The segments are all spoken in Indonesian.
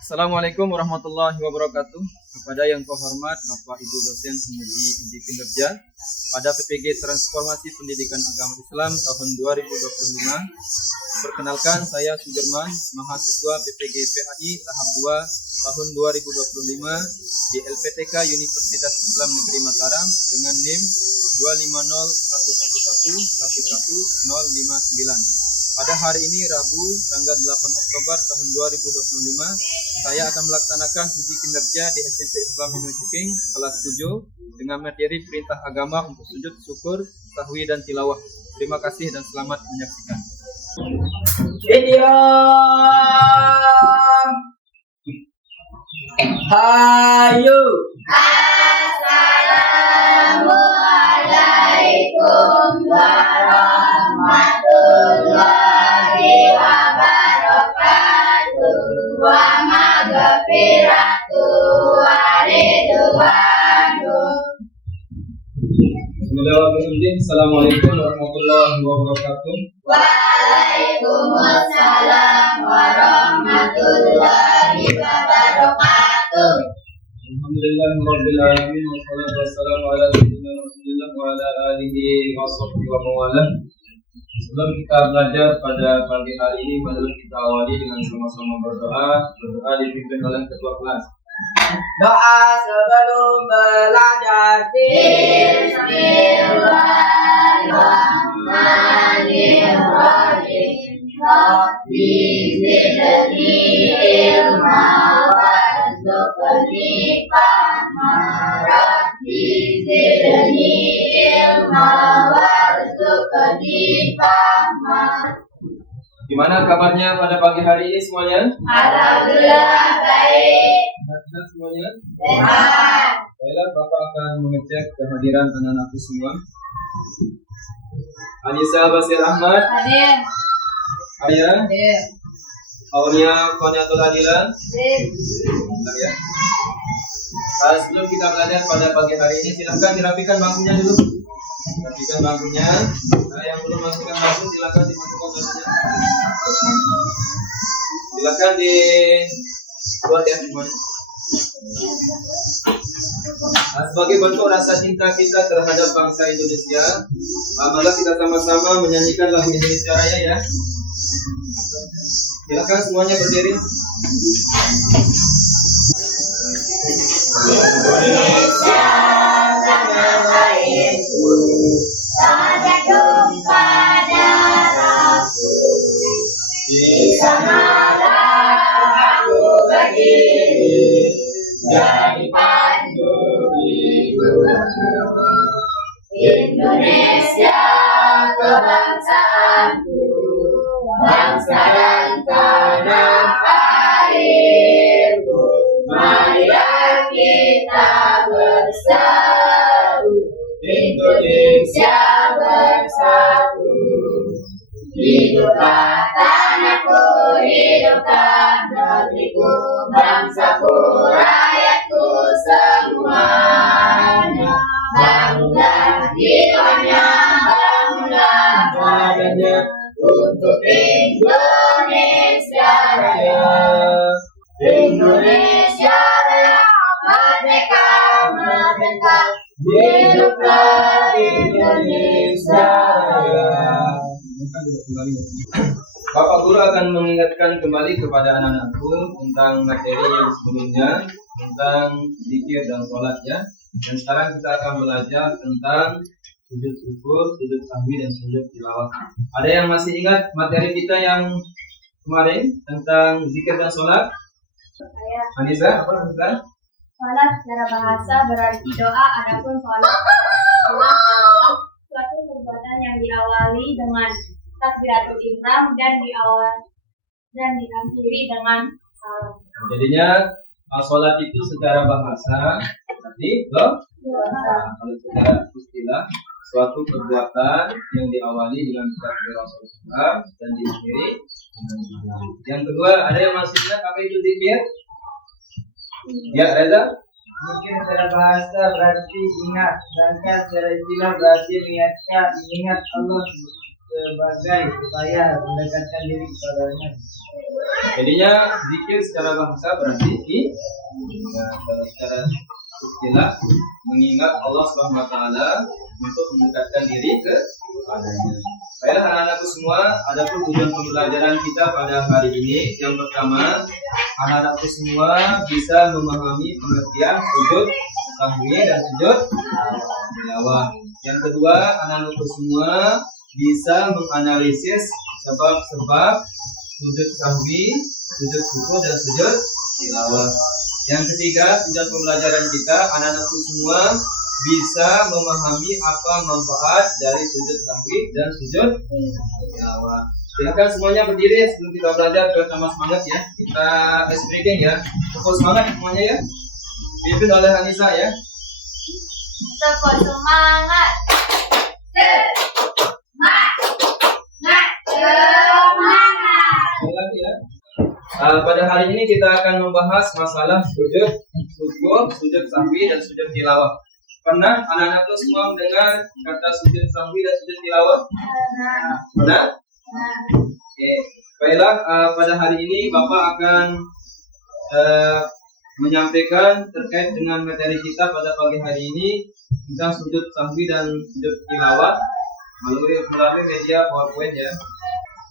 Assalamualaikum warahmatullahi wabarakatuh. Kepada yang terhormat Bapak Ibu dosen Semudi Uji Kinerja pada PPG Transformasi Pendidikan Agama Islam tahun 2025. Perkenalkan, saya Sudirman, mahasiswa PPG PAI tahap 2 tahun 2025 di LPTK Universitas Islam Negeri Mataram dengan NIM 25011111059. Pada hari ini Rabu tanggal 8 Oktober tahun 2025, saya akan melaksanakan uji kinerja di SMP Islam University kelas 7 dengan materi perintah agama untuk sujud syukur, tahwi dan tilawah. Terima kasih dan selamat menyaksikan. Video. Hayu. Assalamualaikum warahmatullahi wabarakatuh. Wa maghfiratuh wa ridwanuh. Bismillahirrahmanirrahim. Assalamualaikum warahmatullahi wabarakatuh. Waalaikumsalam warahmatullahi wabarakatuh. Alhamdulillahirabbil alamin wassalatu wassalamu ala sayyidina Rasulillah wa ala alihi washabbihi wa mawalah. Sebelum kita belajar pada pagi hari ini, mari kita awali dengan sama-sama berdoa. Berdoa dipimpin oleh ketua kelas. Doa sebelum belajar. Bismillahirrahmanirrahim. Rabbi zidni ilma warzuqni fahma. Rabbi zidni ilma warzuqni fahma. Gimana kabarnya pada pagi hari ini semuanya? Alhamdulillah baik. Sehat semuanya? Sehat. Baiklah, Bapak akan mengecek kehadiran anak-anakku semua. Anissa Basir Ahmad, Hadir. Arya, Hadir. Aulia Qaniatul Adilan. Hadir. Bentar ya. Sebelum kita belajar pada pagi hari ini, silakan dirapikan bangkunya dulu. Rapikan bangkunya. Nah, yang belum masukkan bangku silakan dimasukkan bangkunya. Silakan di buat ya semuanya. Nah, sebagai bentuk rasa cinta kita terhadap bangsa Indonesia, maka kita sama-sama menyanyikan lagu Indonesia Raya ya. Silakan semuanya berdiri. Indonesia tanah airku, tak tumpah darahku. Di sanalah aku berdiri, jadi pandu ibu. Indonesia kebangsaanku, bangsa dan tanah airku. Marilah kita bersatu, Indonesia bersatu. Hiduplah tanahku, hiduplah negeriku, bangsaku, rakyatku semuanya. Bangunlah jiwanya, bangunlah badannya untuk Indonesia Raya. Indonesia Raya, merdeka, merdeka, hiduplah Indonesia Raya. Bapak Guru akan mengingatkan kembali kepada anak-anakku tentang materi yang sebelumnya, tentang zikir dan sholat ya. Dan sekarang kita akan belajar tentang sujud syukur, sujud sahwi dan sujud tilawah. Ada yang masih ingat materi kita yang kemarin tentang zikir dan sholat? Anissa, apa Anissa? Sholat secara bahasa berarti doa, adapun sholat adalah suatu perbuatan yang diawali dengan takbiratul ihram dan diakhiri dengan salam. Jadinya sholat itu secara bahasa berarti doa. Kalau secara istilah suatu perbuatan yang diawali dengan takbiratul ihram dan diakhiri dengan salam. Yang kedua, ada yang masih ingat apa itu zikir? Ya, Reza? Zikir secara bahasa berarti ingat, sedangkan secara istilah berarti mengingat Allah sebagai upaya mendekatkan diri kepadanya. Jadinya zikir secara bahasa berarti kalau secara istilah mengingat Allah Subhanahu wa taala untuk mendekatkan diri kepadanya. Baiklah anak-anakku semua, adapun tujuan pembelajaran kita pada hari ini yang pertama, anak-anakku semua bisa memahami pengertian sujud sahwi dan sujud tilawah. Yang kedua, anak-anakku semua bisa menganalisis sebab-sebab sujud sahwi, sujud syukur dan sujud tilawah. Yang ketiga, tujuan pembelajaran kita, anak-anakku semua bisa memahami apa manfaat dari sujud sahwi dan sujud tilawah. Silakan semuanya berdiri sebelum kita belajar bersama semangat ya. Kita ice breaking ya. Fokus semangat semuanya ya. Dipimpin oleh Anissa ya. Tepuk semangat. Sekali lagi ya. Pada hari ini kita akan membahas masalah sujud syukur, sujud sahwi dan sujud tilawah. Pernah anak-anakku semua mendengar kata sujud sahwi dan sujud tilawah? Pernah? Oke. Baiklah, pada hari ini Bapak akan menyampaikan terkait dengan materi kita pada pagi hari ini tentang sujud sahwi dan sujud tilawah melalui media PowerPoint ya.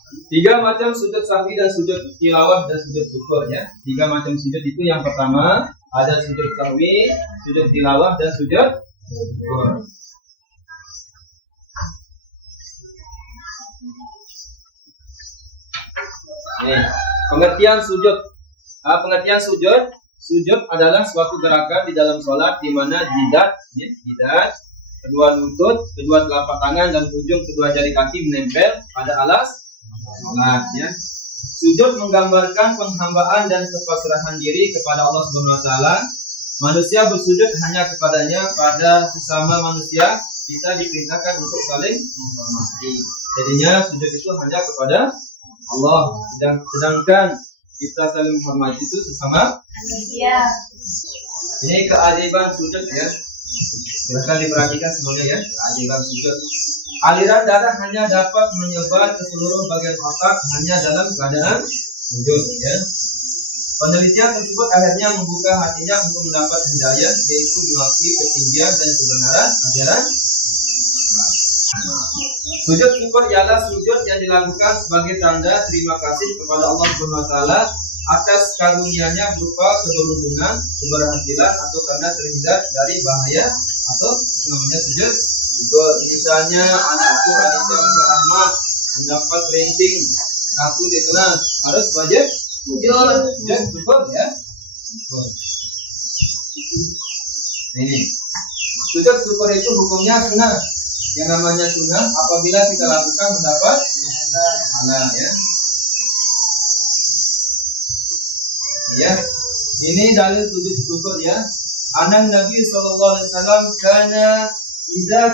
3 macam sujud sahwi dan sujud tilawah dan sujud syukur ya. 3 macam sujud itu yang pertama ada sujud sahwi, sujud tilawah dan sujud syukur. Nih, pengertian sujud. Pengertian sujud adalah suatu gerakan di dalam sholat di mana jidat, kedua lutut, kedua telapak tangan dan ujung kedua jari kaki menempel pada alas sholat ya. Sujud menggambarkan penghambaan dan kepasrahan diri kepada Allah Subhanahu wa taala. Manusia bersujud hanya kepadanya, pada sesama manusia kita diperintahkan untuk saling menghormati. Jadinya sujud itu hanya kepada Allah, sedangkan kita saling menghormati itu sesama Manusia. Ini keajaiban sujud ya. Silakan diperhatikan semuanya ya, keajaiban sujud. Aliran darah hanya dapat menyebar ke seluruh bagian otak hanya dalam keadaan sujud ya. Penelitian tersebut akhirnya membuka hatinya untuk mendapat hidayah, yaitu mengakui ketinggian dan kebenaran ajaran. Sujud syukur ialah sujud yang dilakukan sebagai tanda terima kasih kepada Allah Subhanahu wa taala atas karunia-Nya berupa keberuntungan, keberhasilan atau karena terhindar dari bahaya atau namanya sujud syukur. Misalnya anakku Anissa Masa Rahmat mendapat ranking 1 di kelas, harus wajib sujud syukur ya. Ini sujud syukur itu hukumnya sunnah. Yang namanya sunnah apabila kita lakukan mendapat pahala ya. Ya, ini dalil sujud syukur ya. Anan Nabi sallallahu alaihi wasallam kana idza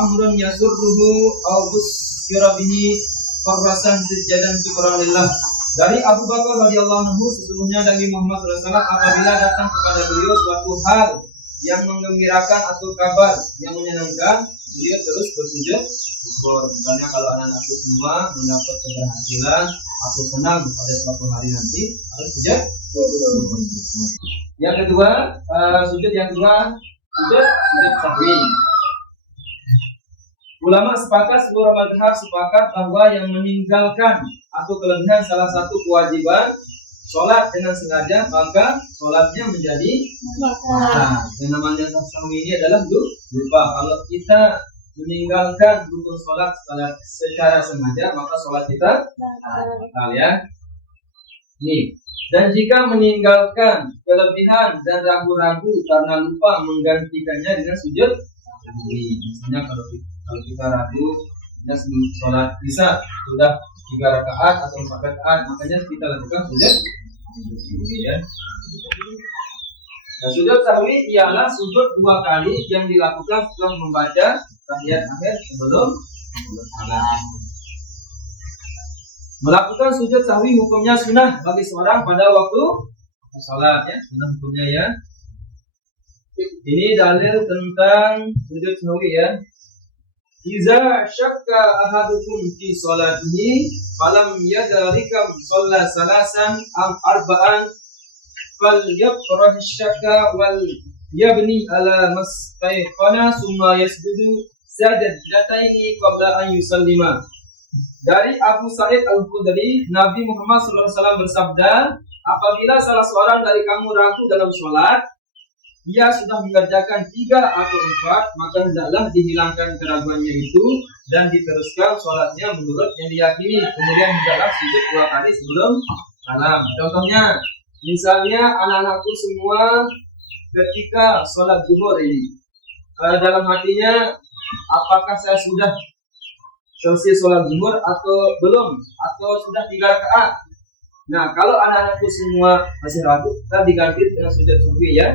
amrun yasurruhu aw busyira bihi farasan sujadan syukran lillah. Dari Abu Bakar radhiyallahu anhu, sesungguhnya Nabi Muhammad sallallahu alaihi wasallam apabila datang kepada beliau suatu hal yang menggembirakan atau kabar yang menyenangkan, beliau terus bersujud syukur. Misalnya kalau anak-anakku semua mendapat keberhasilan, aku senang pada suatu hari nanti, harus sujud syukur. Yang kedua, sujud sahwi. Ulama sepakat, seluruh mazhab sepakat bahwa yang meninggalkan atau kelebihan salah satu kewajiban sholat dengan sengaja, maka sholatnya menjadi yang namanya sahwi ini adalah lupa. Kalau kita meninggalkan rukun sholat secara sengaja, maka sholat kita batal ya. Nih. Dan jika meninggalkan kelebihan dan ragu-ragu karena lupa menggantikannya dengan sujud sahwi. Misalnya kalau kita ragu, kita sholat bisa sudah 3 rakaat atau 4 rakaat, makanya kita lakukan sujud sahwi ya. Nah, sujud sahwi ialah sujud 2 kali yang dilakukan setelah membaca tahiyat akhir sebelum salat. Melakukan sujud sahwi hukumnya sunnah bagi seorang pada waktu salat ya, sunnah hukumnya ya. Ini dalil tentang sujud sahwi ya. Iza syakka ahadukum fi salatihi falam yadrikam shalla salasan am arba'an falyaqrah syakka wal yabni ala mastayqana summa yasjudu sajdataini qabla an yusallima. Dari Abu Sa'id Al-Khudri, Nabi Muhammad SAW bersabda, apabila salah seorang dari kamu ragu dalam sholat, ia sudah mengerjakan 3 atau 4, maka hendaklah dihilangkan keraguannya itu dan diteruskan sholatnya menurut yang diyakini. Kemudian hendaklah sujud 2 kali sebelum salam. Contohnya, misalnya anak-anakku semua ketika sholat zuhur ini, dalam hatinya, apakah saya sudah selesai sholat zuhur atau belum, atau sudah 3 rakaat. Nah, kalau anak-anakku semua masih ragu, kita diganti dengan sujud sahwi ya.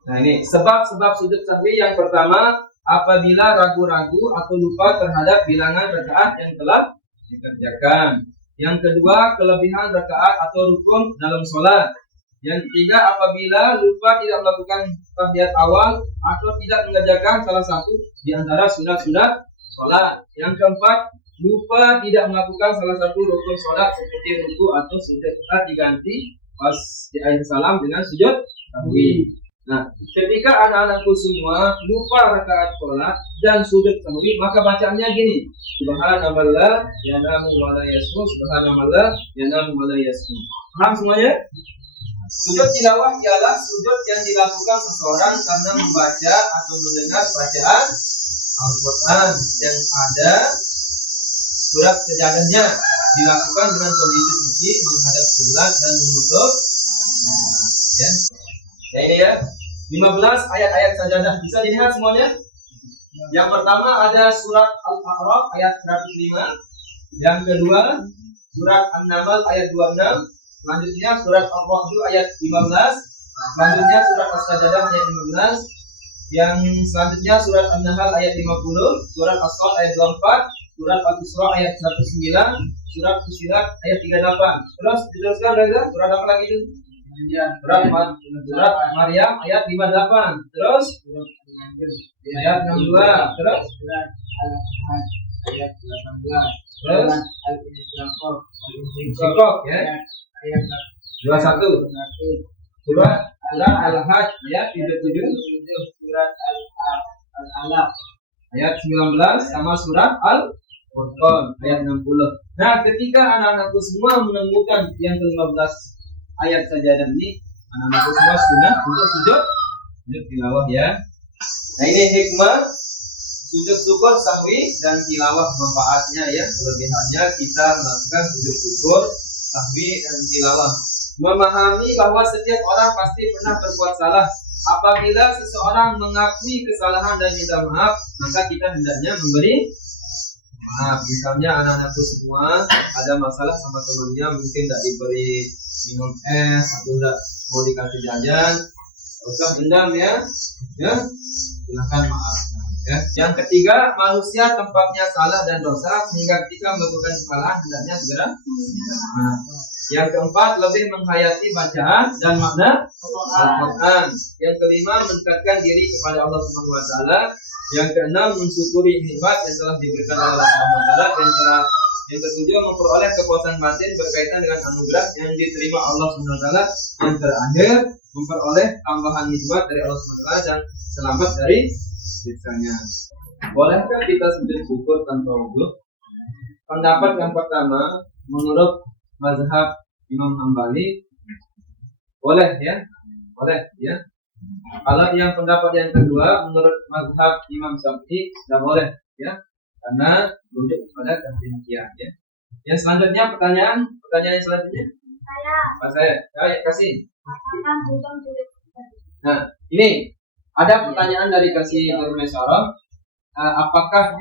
Nah, ini sebab-sebab sujud sahwi yang pertama, apabila ragu-ragu atau lupa terhadap bilangan rakaat yang telah dikerjakan. Yang kedua, kelebihan rakaat atau rukun dalam sholat. Yang ketiga, apabila lupa tidak melakukan tahiyat awal atau tidak mengerjakan salah satu di antara sunat-sunat sholat. Yang keempat, lupa tidak melakukan salah satu rukun sholat seperti ruku atau sujud, kita diganti pas di akhir salam dengan sujud sahwi. Nah, ketika anak-anakku semua lupa rakaat sholat dan sujud sahwi, maka bacaannya gini: Subhanallah yanamu wa la yasmu, Subhanallah yanamu wa la yasmu. Paham semuanya? Sujud tilawah ialah sujud yang dilakukan seseorang karena membaca atau mendengar bacaan Al-Quran yang ada surat sejadahnya, dilakukan dengan kondisi suci, menghadap kiblat dan menutup. Ya. Ya, ini ya, 15 ayat-ayat sajadah bisa dilihat semuanya. Yang pertama ada surat Al-A'raf ayat 105. Yang kedua surat An-Naml ayat 26. Selanjutnya surat Al-Ra'd ayat 15. Selanjutnya surat As-Sajadah ayat 15. Yang selanjutnya surat An-Nahl ayat 50, surat As-Sad ayat 24, surat Al-Isra ayat 109, surat Fussilat ayat 38. Terus diteruskan Reza, surat apa lagi itu? Surat Maryam ayat 58. Terus ayat 62. Terus ayat 18. Terus Al-Insyirah ya. Ayat 21. Surat Al-Hajj ayat 37. Surat Al-Alaq ayat 19 sama surat Al-Furqan ayat 60. Nah, ketika anak-anakku semua menemukan yang ke-15 ayat sajadah ini, anak-anakku semua sunnah untuk sujud tilawah ya. Nah, ini hikmah sujud syukur sahwi dan tilawah, manfaatnya ya. Kelebihannya kita melakukan sujud syukur sahwi dan tilawah. Memahami bahwa setiap orang pasti pernah berbuat salah. Apabila seseorang mengakui kesalahan dan minta maaf, maka kita hendaknya memberi maaf. Misalnya anak-anakku semua ada masalah sama temannya, mungkin tidak diberi minum es atau tidak mau dikasih jajan, usah dendam ya, silakan maaf. Ya. Yang ketiga, manusia tempatnya salah dan dosa, sehingga ketika melakukan kesalahan hendaknya segera maaf. Yang keempat, lebih menghayati bacaan dan makna Al-Quran. Yang kelima, mendekatkan diri kepada Allah Subhanahu Wa Taala. Yang keenam, mensyukuri nikmat yang telah diberikan oleh Allah Subhanahu Wa Taala. Yang ketujuh, memperoleh kepuasan batin berkaitan dengan anugerah yang diterima Allah Subhanahu Wa Taala. Yang terakhir, memperoleh tambahan nikmat dari Allah Subhanahu Wa Taala dan selamat dari siksanya. Bolehkah kita sujud syukur tanpa wudu? Pendapat yang pertama, menurut mazhab Imam Hambali, boleh ya, boleh ya. Kalau yang pendapat yang kedua, menurut mazhab Imam Syafi'i, tidak boleh ya, karena merujuk kepada kebencian ya. Yang selanjutnya pertanyaan yang selanjutnya. Saya kasih. Nah, ini ada pertanyaan dari kasih Nurul Syarah. Apakah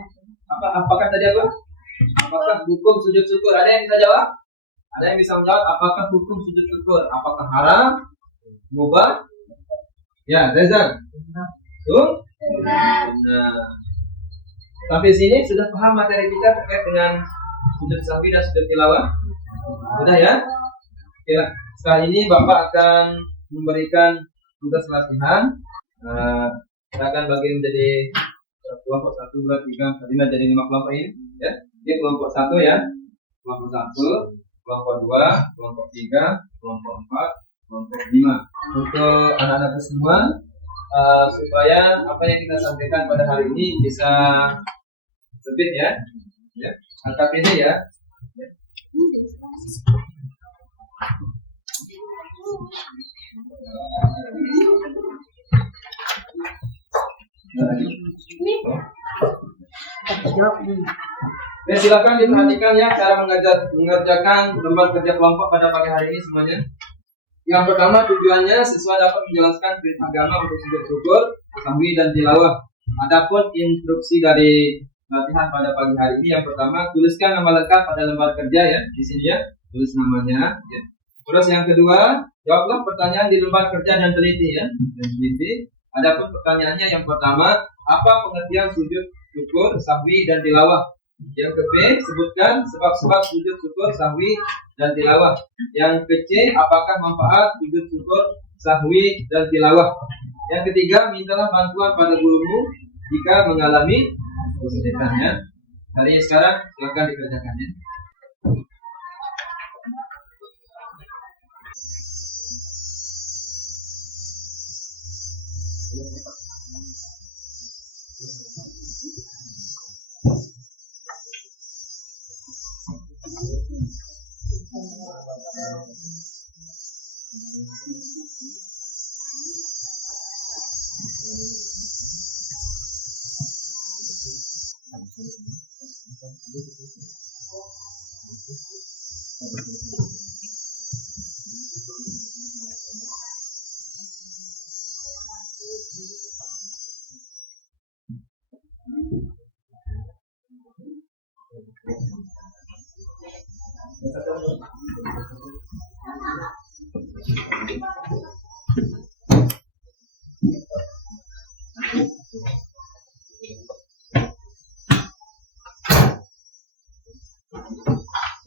tadi apa? Apakah hukum sujud syukur? Ada yang bisa jawab? Ada yang bisa menjawab apakah hukum sujud syukur? Apakah haram? Mubah? Ya, Reza. Tuh? Nah, sampai sini sudah paham materi kita terkait dengan sujud sahwi dan sujud tilawah? Sudah ya? Oke, setelah ini Bapak akan memberikan tugas latihan. Kita akan bagi menjadi kelompok 1, 2, 3, 4, 5 jadi 5 kelompok ini ya. Ini kelompok 1 ya. Kelompok 1, kelompok 2, kelompok 3, kelompok 4, kelompok 5. Untuk anak-anak semua supaya apa yang kita sampaikan pada hari ini bisa lebih ya. Ya, angkat ini ya. Ya, silakan diperhatikan ya cara mengerjakan lembar kerja kelompok pada pagi hari ini semuanya. Yang pertama tujuannya siswa dapat menjelaskan perintah agama untuk sujud syukur, tasbih dan tilawah. Adapun instruksi dari latihan pada pagi hari ini yang pertama tuliskan nama lengkap pada lembar kerja ya di sini ya, tulis namanya. Ya. Terus yang kedua jawablah pertanyaan di lembar kerja dan teliti ya, dan teliti. Adapun pertanyaannya yang pertama apa pengertian sujud syukur, sahwi dan tilawah. Yang ke B sebutkan sebab-sebab sujud syukur, sahwi dan tilawah. Yang ke C apakah manfaat sujud syukur, sahwi dan tilawah. Yang ketiga mintalah bantuan pada gurumu jika mengalami kesulitan ya. Hari sekarang silakan dikerjakan ya.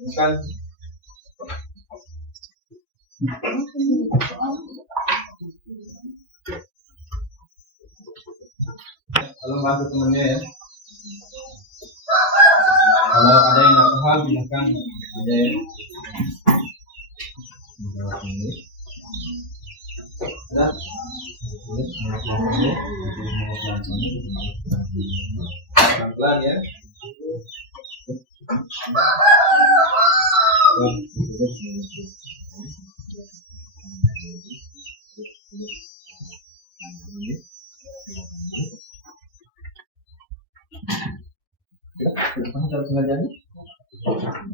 Bukan. Kalau bantu temannya ya. Kalau ada yang nggak paham silakan ada yang menjawab ini. Sudah. Pelan-pelan ya. Cara pengajarannya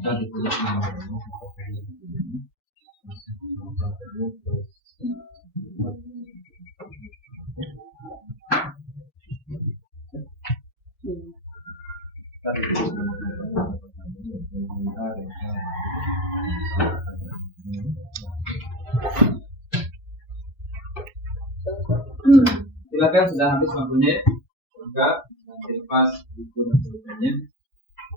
tadi tulis nama. Silakan sudah habis waktunya, lengkap, dilepas buku dan sebagainya.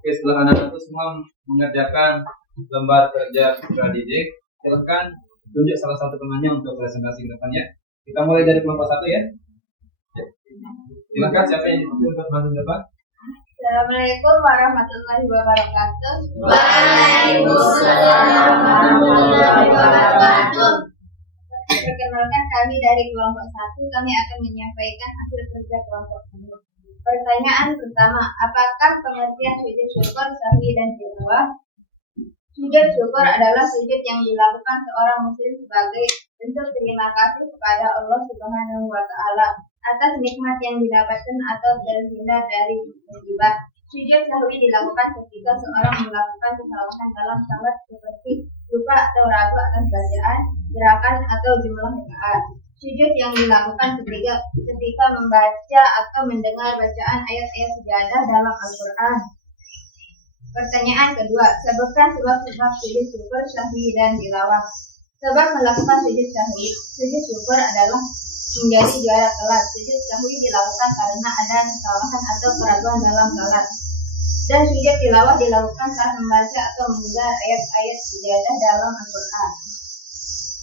Oke, setelah anak-anak semua mengerjakan lembar kerja pradidik, silakan tunjuk salah satu temannya untuk presentasi ke depannya. Kita mulai dari kelompok 1 ya. Silakan siapa yang ditunjuk untuk bantu depan? Assalamualaikum warahmatullahi wabarakatuh. Waalaikumsalam warahmatullahi wabarakatuh. Perkenalkan kami dari kelompok 1, kami akan menyampaikan hasil kerja kelompok ini. Pertanyaan pertama, apakah pengertian sujud syukur, sahwi dan tilawah? Sujud syukur adalah sujud yang dilakukan seorang muslim sebagai bentuk terima kasih kepada Allah Subhanahu wa taala atas nikmat yang didapatkan atau terhindar dari musibah. Sujud sahwi dilakukan ketika seorang melakukan kesalahan dalam salat seperti lupa atau ragu atas bacaan, gerakan atau jumlah rakaat. Sujud yang dilakukan ketika membaca atau mendengar bacaan ayat-ayat sejadah dalam Al-Quran. Pertanyaan kedua, sebutkan sebab-sebab sujud syukur, sahwi dan tilawah. Sebab melakukan sujud sahwi, sujud syukur adalah menjadi juara salat. Sujud sahwi dilakukan karena ada kesalahan atau keraguan dalam salat. Dan sujud tilawah dilakukan saat membaca atau mendengar ayat-ayat sejadah dalam Al-Quran.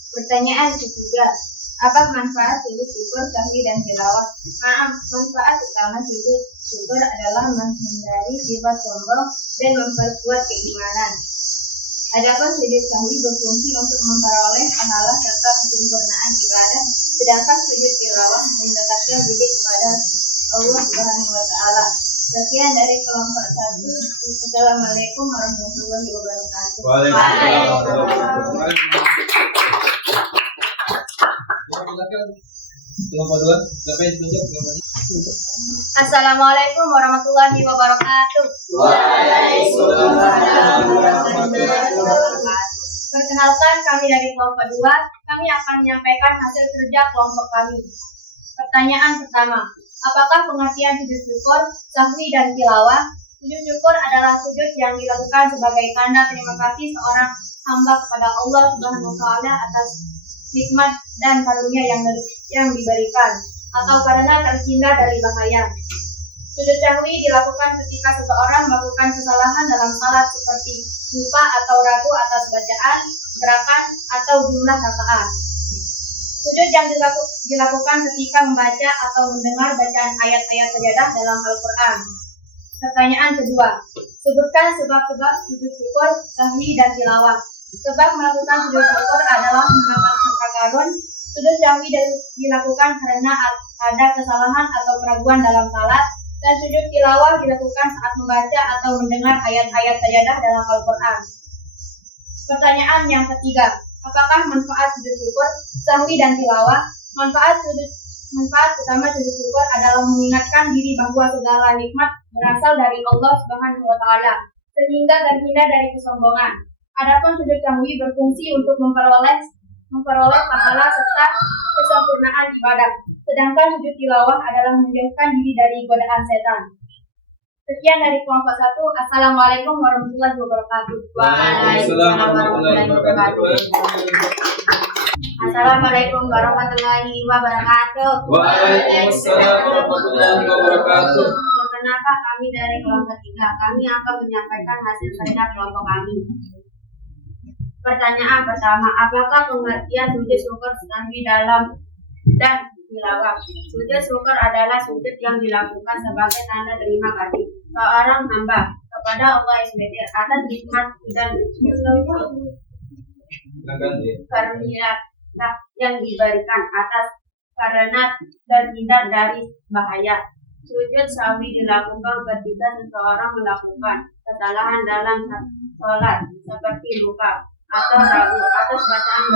Pertanyaan ketiga, Apa manfaat sujud syukur, sahwi, dan tilawah? Manfaat utama sujud syukur adalah menghindari sifat sombong dan memperkuat keimanan. Adapun sujud sahwi berfungsi untuk memperoleh pahala serta kesempurnaan ibadah, sedangkan sujud tilawah mendekatkan diri kepada Allah Subhanahu wa Ta'ala. Sekian dari kelompok 1. Assalamualaikum warahmatullahi wabarakatuh. Waalaikumsalam. Kelompok 2, siapa yang ditunjuk kelompoknya? Assalamualaikum warahmatullahi wabarakatuh. Waalaikumsalam warahmatullahi wabarakatuh. Perkenalkan, kami dari kelompok 2. Kami akan menyampaikan hasil kerja kelompok kami. Pertanyaan pertama, apakah pengertian sujud syukur, sahwi, dan tilawah? Sujud syukur adalah sujud yang dilakukan sebagai tanda terima kasih seorang hamba kepada Allah Subhanahu wa Ta'ala atas nikmat dan karunia yang diberikan, atau karena terhindar dari bahaya. Sujud sahwi dilakukan ketika seseorang melakukan kesalahan dalam salat seperti lupa atau ragu atas bacaan, gerakan, atau jumlah rakaat. Sujud yang dilakukan ketika membaca atau mendengar bacaan ayat-ayat sajadah dalam Al-Quran. Pertanyaan kedua, sebutkan sebab-sebab sujud syukur, sahwi, dan tilawah. Sebab melakukan sujud syukur adalah mendapat harta karun. Sujud sahwi dilakukan karena ada kesalahan atau keraguan dalam salat, dan sujud tilawah dilakukan saat membaca atau mendengar ayat-ayat sajadah dalam Al-Quran. Pertanyaan yang ketiga, apakah manfaat sujud syukur, sahwi, dan tilawah? Manfaat utama sujud syukur adalah mengingatkan diri bahwa segala nikmat berasal dari Allah Subhanahu wa Ta'ala, sehingga terhindar dari kesombongan. Adapun sujud sahwi berfungsi untuk memperoleh pahala serta kesempurnaan ibadah, sedangkan sujud tilawah adalah menjauhkan diri dari godaan setan. Sekian dari kelompok 1. Assalamualaikum warahmatullahi wabarakatuh. Waalaikumsalam warahmatullahi wabarakatuh. Assalamualaikum warahmatullahi wabarakatuh. Waalaikumsalam warahmatullahi wabarakatuh. Perkenalkan, kami dari kelompok 3. Kami akan menyampaikan hasil kerja kelompok kami. Pertanyaan pertama, apakah pengertian sujud syukur sahwi dalam dan tilawah? Sujud syukur adalah sujud yang dilakukan sebagai tanda terima kasih seorang hamba kepada Allah SWT atas nikmat dan karunia yang diberikan atas karena terhindar dari bahaya. Sujud sahwi dilakukan ketika seseorang melakukan kesalahan dalam sholat seperti lupa atau ragu atas bacaan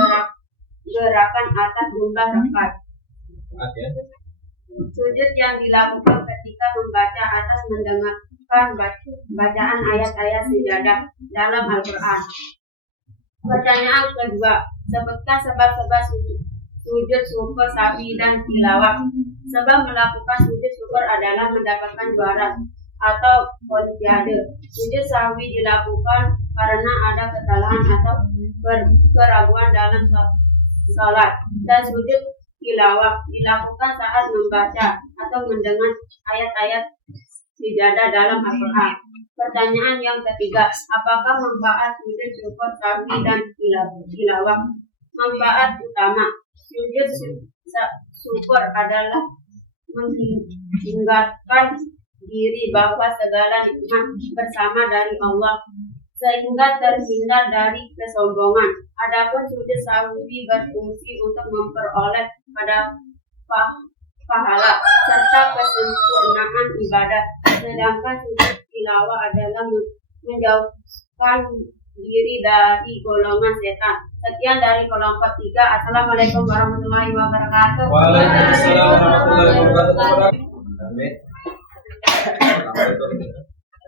gerakan atas jumlah rakaat. Sujud yang dilakukan ketika membaca atas mendengarkan bacaan ayat-ayat sajadah dalam Al-Quran. Pertanyaan kedua, sebutkan sebab-sebab sujud syukur, sahwi, dan tilawah. Sebab melakukan sujud syukur adalah mendapatkan juara atau olimpiade. Sujud sahwi dilakukan karena ada kesalahan atau keraguan dalam salat, dan sujud tilawah dilakukan saat membaca atau mendengar ayat-ayat sajadah dalam Al-Quran. Pertanyaan yang ketiga, apakah manfaat sujud syukur, sahwi, dan tilawah? Manfaat utama sujud syukur adalah mengingatkan diri bahwa segala nikmat bersama dari Allah, sehingga terhindar dari kesombongan. Adapun sujud sahwi berfungsi untuk memperoleh pahala serta kesempurnaan ibadah, sedangkan sujud tilawah adalah menjauhkan diri dari golongan setan. Sekian dari kelompok 3. Assalamualaikum warahmatullahi wabarakatuh. Waalaikumsalam warahmatullahi wabarakatuh.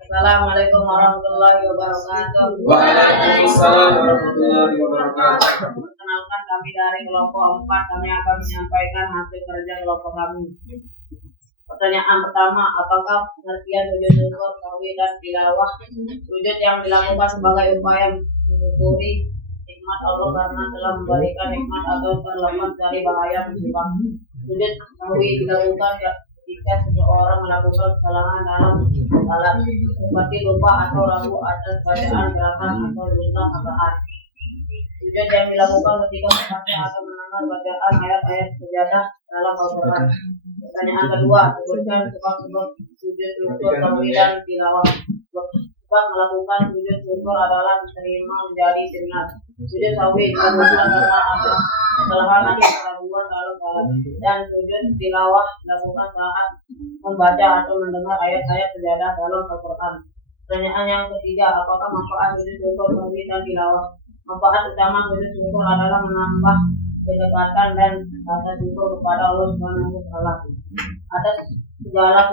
Assalamualaikum warahmatullahi wabarakatuh. Waalaikumsalam warahmatullahi wabarakatuh. Perkenalkan, kami dari kelompok 4. Kami akan menyampaikan hasil kerja kelompok kami. Pertanyaan pertama, apakah pengertian sujud syukur, sahwi, dan tilawah? Sujud yang dilakukan sebagai upaya mensyukuri nikmat Allah karena telah memberikan nikmat atau terlepas dari bahaya musibah. Sujud sahwi dilakukan ketika seseorang melakukan kesalahan dalam salat seperti lupa atau ragu atas bacaan, gerakan, atau jumlah rakaat. Sujud yang dilakukan ketika membaca atau mendengar mendengar bacaan ayat-ayat sejadah dalam Al-Quran. Pertanyaan kedua, sebutkan sebab-sebab sujud syukur dan tilawah. Sebab melakukan sujud syukur adalah diterima menjadi sunnah. Sujud sahwi dilakukan karena ada kesalahan atau keraguan dalam salat, dan sujud tilawah dilakukan saat membaca atau mendengar ayat-ayat sejadah dalam Al-Quran. Pertanyaan yang ketiga, apakah manfaat sujud syukur sahwi dan tilawah? Manfaat utama sujud syukur adalah menambah kedekatan dan rasa syukur kepada Allah Subhanahu wa Ta'ala atas segala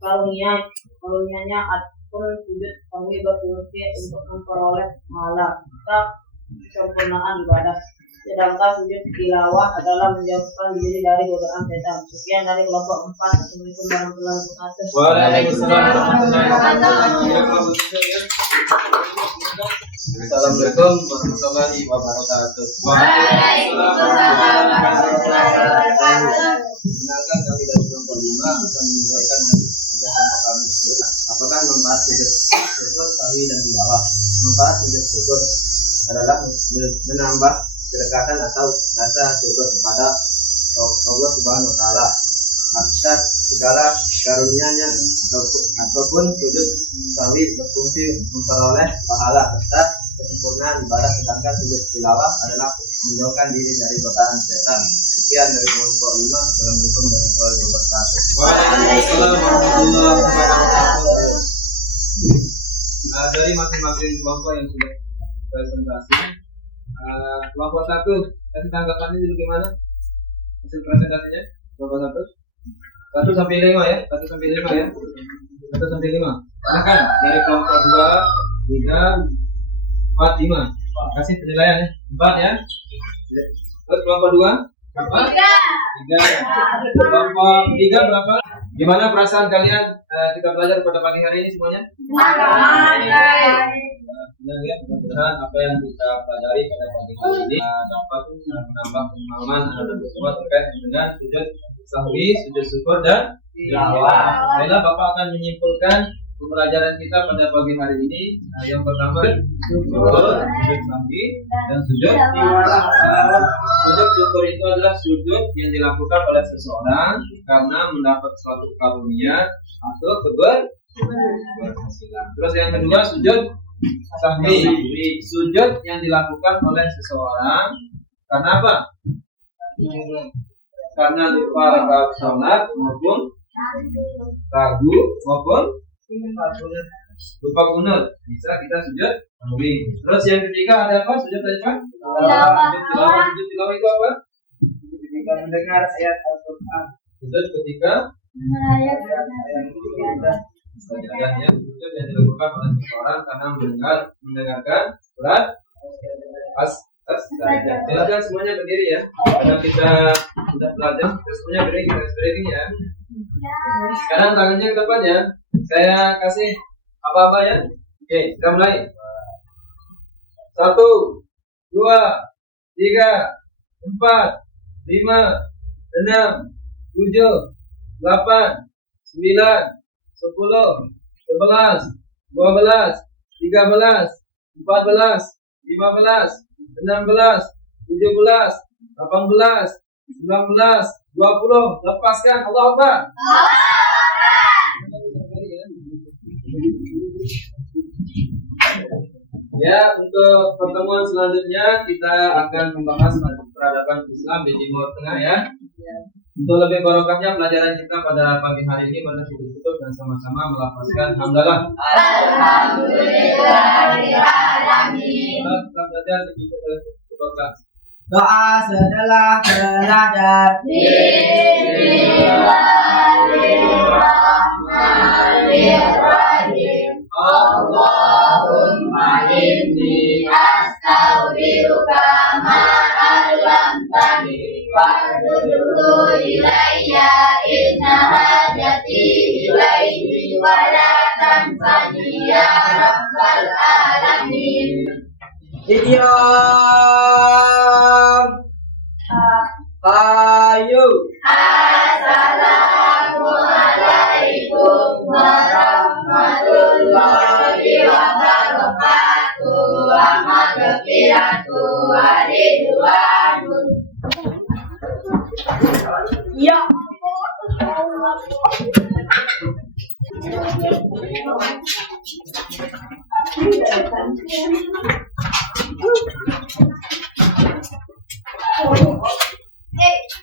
karunia-nya. Pun sujud kami berfungsi untuk memperoleh pahala serta kesempurnaan ibadah. Sedangkan sujud tilawah adalah menjauhkan diri dari godaan setan. Sekian dari kelompok 4. Assalamualaikum warahmatullahi wabarakatuh. Waalaikumsalam warahmatullahi wabarakatuh. Assalamualaikum warahmatullahi wabarakatuh. Waalaikumsalam warahmatullahi wabarakatuh. Perkenalkan, kami dari kelompok 5 akan menyampaikan kerja kelompok kami. Apakah manfaat sujud syukur sahwi dan tilawah? Manfaat sujud syukur adalah menambah kedekatan atau rasa syukur kepada Allah Subhanahu wa Ta'ala atas segala karunia-Nya, ataupun sujud sahwi berfungsi memperoleh pahala serta kesempurnaan ibadah. Sedangkan sujud tilawah adalah menjauhkan diri dari godaan setan. Sekian dari kelompok 5. Assalamualaikum warahmatullahi wabarakatuh. Waalaikumsalam warahmatullahi wabarakatuh. Dari masing-masing kelompok yang sudah presentasi, kelompok 1, kasih tanggapannya dulu gimana hasil presentasinya? Kelompok 1 sampai 5 ya, 1 sampai 5 ya, 1 sampai 5. Silakan dari kelompok 2, 3, 4, 5. Kasih penilaian ya, 4 ya. Terus kelompok 2 berapa? 3. Kelompok 3 berapa? Gimana perasaan kalian kita belajar pada pagi hari ini semuanya? Benar ya, mudah-mudahan apa yang kita pelajari pada pagi hari ini dapat menambah pemahaman dan semua terkait dengan sujud sahwi, sujud syukur dan tilawah. Baiklah, Bapak akan menyimpulkan pembelajaran kita pada pagi hari ini. Yang pertama, syukur, sujud sahwi dan sujud tilawah. Sujud syukur itu adalah sujud yang dilakukan oleh seseorang karena mendapat suatu karunia atau keberhasilan. Terus yang kedua, sujud sahwi, sujud yang dilakukan oleh seseorang karena apa? Karena lupa rakaat salat maupun ragu maupun lupa kunut, bisa kita sujud sahwi. Terus yang ketiga ada apa? Sujud apa? Tilawah. Sujud tilawah itu apa? Ketika mendengar ayat Al-Quran. Sujud ketika ya, sujud yang dilakukan oleh seseorang karena mendengarkan surat as-sajdah. Silakan semuanya berdiri ya. Karena kita sudah belajar, kita semuanya berdiri, kita stretching ya. Sekarang tangannya ke depan ya. Saya kasih apa-apa ya. Oke, kita mulai. 1, 2, 3, 4, 5, 6, 7, 8, 9, 10, 11, 12, 13, 14, 15, 16, 17, 18, 19, 20. Lepaskan. Allahu Akbar. Ya, untuk pertemuan selanjutnya kita akan membahas peradaban Islam di Timur Tengah ya. Untuk lebih barokahnya pelajaran kita pada pagi hari ini, mari kita tutup dan sama-sama melafazkan hamdalah. Alhamdulillahirrahmanirrahim. Kita belajar di kelas. Doa setelah belajar. Bismillahirrahmanirrahim. Allahumma inni astaghfiruka ma 'allamtani fardudhu ilayya inna hajati ilayhi wa la tanfani ya rabbal alamin. Idiom. Ayo. Assalamualaikum warahmatullahi wabarakatuh wa maghfiratuh wa ridwanun. Ya. Hey.